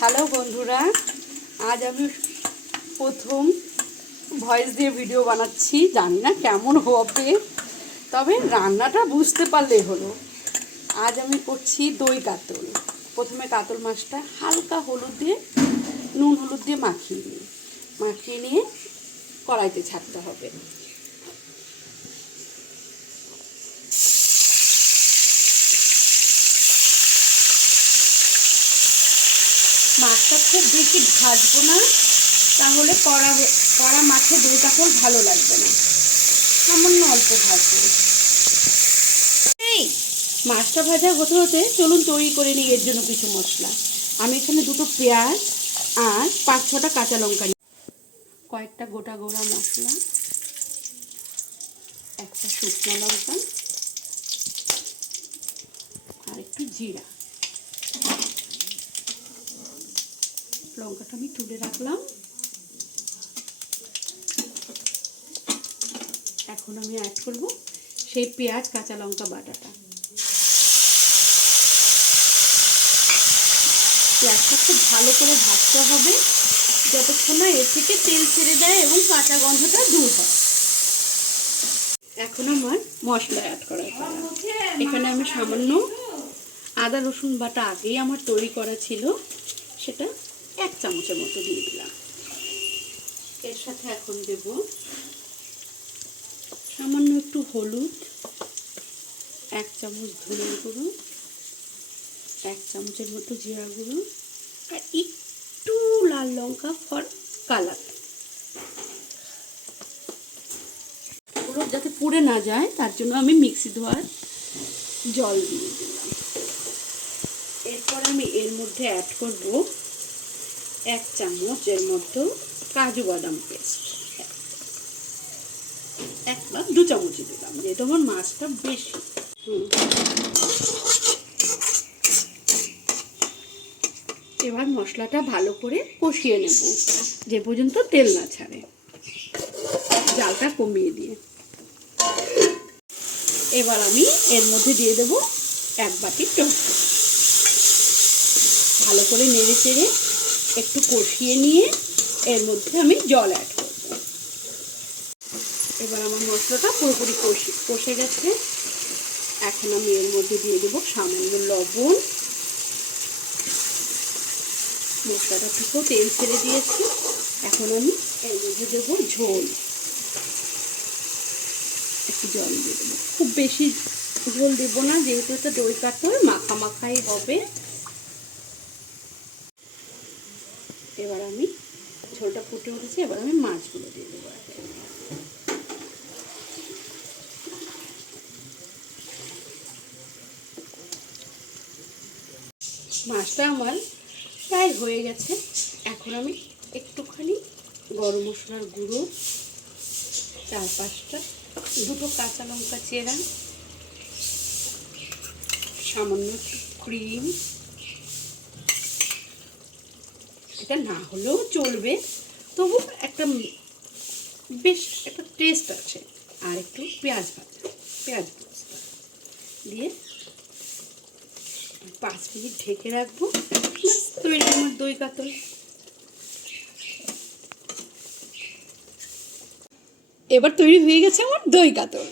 Hello বন্ধুরা, আজ আমি প্রথম ভয়েস দিয়ে ভিডিও বানাচ্ছি। জানি না কেমন হবে, তবে রান্নাটা বুঝতে পারলেই হলো। আজ আমি করছি দই কাতল। প্রথমে কাতল মাছটা হালকা হলুদ দিয়ে নুন হলুদ দিয়ে মাখিয়ে নিয়ে কড়াইতে ছাড়তে হবে। মাছটা খুব বেশি ভাজবো না, তাহলে কড়া মাছে দই কাতল ভালো লাগবে না। সামান্য অল্প ভাজবো। এই মাছটা ভাজা হতে হতে চলুন তৈরি করে নিই এর জন্য কিছু মশলা। আমি এখানে দুটো পেঁয়াজ আর 5-6টা কাঁচা লঙ্কা, কয়েকটা গোটা মশলা, একটা শুকনো লঙ্কা আর একটু জিরা। লঙ্কাটা আমি তুলে রাখলাম। এখন আমি অ্যাড করব সেই পেঁয়াজ কাঁচা লঙ্কা বাটাটা। পেঁয়াজটা খুব ভালো করে ভাজতে হবে যতক্ষণ না এর থেকে তেল ছেড়ে দেয় এবং কাঁচা গন্ধটা দূর হয়। এখন আমার মশলা অ্যাড করার পালা। এখানে আমি সামান্য আদা রসুন বাটা আগেই আমার তৈরি করা ছিল, সেটা 1 চামচের মতো দিয়ে দিলাম। এর সাথে এখন দেব সামান্য একটু হলুদ, 1 চামচ ধনের গুঁড়ো, 1 চামচের মতো জিরা গুঁড়ো আর একটু লাল লঙ্কা ফর কালার। এগুলো যাতে পুড়ে না যায় তার জন্য আমি মিক্সি ধোয়ার জল দিয়ে দিলাম। এরপর আমি এর মধ্যে অ্যাড করব 1 চামচের মতো কাজু বাদাম পেস্ট। 1 বা 2 চামচই দিলাম, যেহেতু আমার মাছটা বেশি। এবার মশলাটা ভালো করে কষিয়ে নেব যে পর্যন্ত তেল না ছাড়ে, জালটা কমিয়ে দিয়ে। এবার আমি এর মধ্যে দিয়ে দেব 1 বাটি টক। ভালো করে নেড়ে চেড়ে একটু কষিয়ে নিয়ে এর মধ্যে আমি জল অ্যাড করব। এবার আমার মশলাটা পুরোপুরি কষে গেছে। এখন আমি এর মধ্যে দিয়ে দেব সামান্য লবণ। মশলাটা থেকেও তেল ছেড়ে দিয়েছি। এখন আমি এর মধ্যে দেবো ঝোল, একটু জল দিয়ে দেবো। খুব বেশি ঝোল দেবো না, যেহেতু এটা দই কাতল মাখাই হবে। এবার আমি ঝোলটা ফুটে উঠেছে, এবার আমি মাছগুলো দিয়ে দেবো। মাছটা আমার প্রায় হয়ে গেছে। এখন আমি একটুখানি গরম মশলার গুঁড়ো, 4-5টা, 2টো কাঁচা লঙ্কা চেরা, সামান্য একটু ক্রিম, এটা না হলেও চলবে, তবু বেশ একটা টেস্ট আছে। আর একটু পেঁয়াজ ভাজা দিয়ে 5 মিনিট ঢেকে রাখবো। তৈরি আমার দই কাতল। এবার তৈরি হয়ে গেছে আমার দই কাতল।